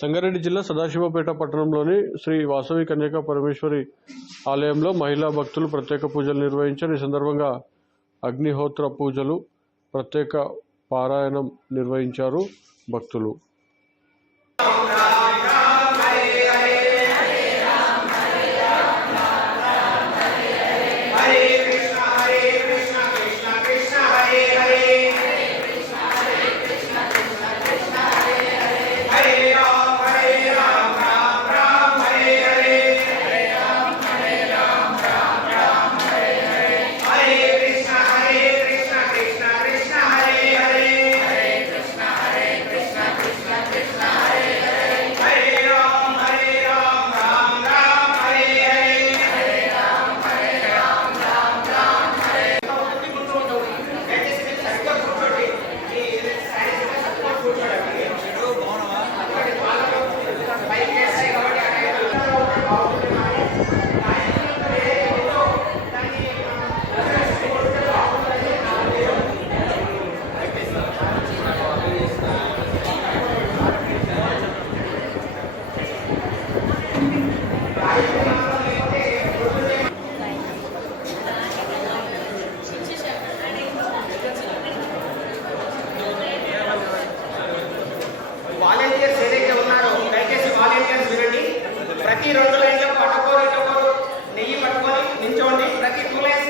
సంగారెడ్డి జిల్లా సదాశివపేట పట్టణంలోని శ్రీ వాసవి కన్యకా పరమేశ్వరి ఆలయంలో మహిళా భక్తులు ప్రత్యేక పూజలు నిర్వహించారు. ఈ సందర్భంగా అగ్నిహోత్ర పూజలు, ప్రత్యేక పారాయణం నిర్వహించారు భక్తులు. వాలంటీర్స్ ఏదైతే ఉన్నారో దయచేసి వాలంటీర్స్ వినండి. ప్రతి 2 లైన్లకు అటకోరు నెయ్యి పట్టుకొని నించోండి. ప్రతి 2 లైన్స్